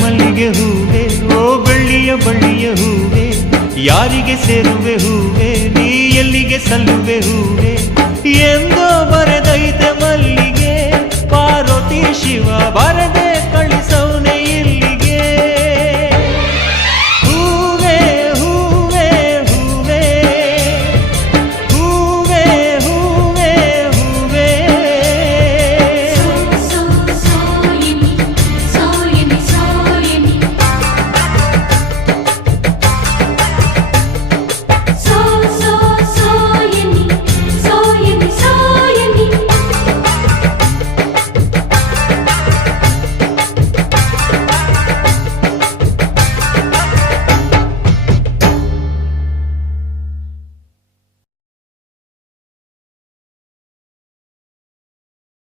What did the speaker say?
ಮಲ್ಲಿಗೆ ಹೂವೆ ಓ ಬೆಳ್ಳಿಯ ಬಳ್ಳಿಯ ಹೂವೆ ಯಾರಿಗೆ ಸೇರುವೆ ಹೂವೆ ನೀ ಎಲ್ಲಿಗೆ ಸಲ್ಲುವೆ ಹೂವೆ ಎಂದೋ ಬರೆದ